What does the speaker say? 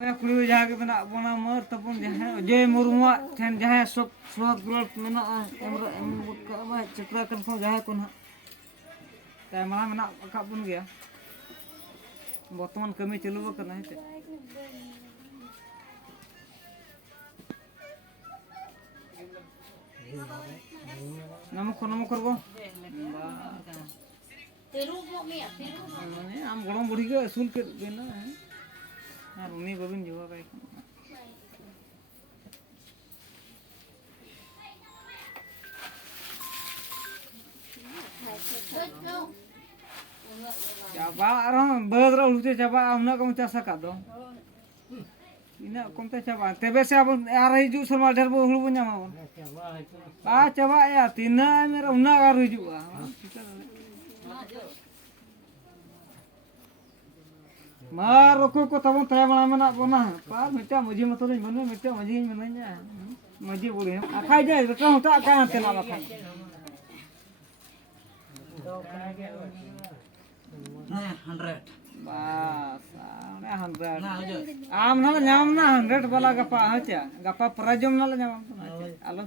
कुड़ी जहाँ के बना बना मर तपन जहाँ जय मुर्मुआ ठेन जहाँ सब स्वाद गुलाब मना एमरा एम का चित्रा कर को जहाँ को ना कैमरा मना का बन गया वर्तमान कमी चलू करना है नमक कर को आम गरम बुढ़ी के असूल के देना है यार उन्हीं बबिन जुआ का चाबा रहा बदरा उलटे चाबा हमना कम चासा का दो इना कमते चाबा तेबे से अब यार हिजू समा ढेर बो हुलु बन्या मावन चाबा या तीना मेरा उना गार हिजुआ मार रोको को तब तय बना मना बना पार मिटा मजी मत नहीं बने मिटा मजी मनanya मजी बोले आखाय जाय तो होता का हते ना आखाय ना 100 बस ना 100 आम ना नाम ना 100 वाला गपा हचा गपा प्राइजम ना नाम आलम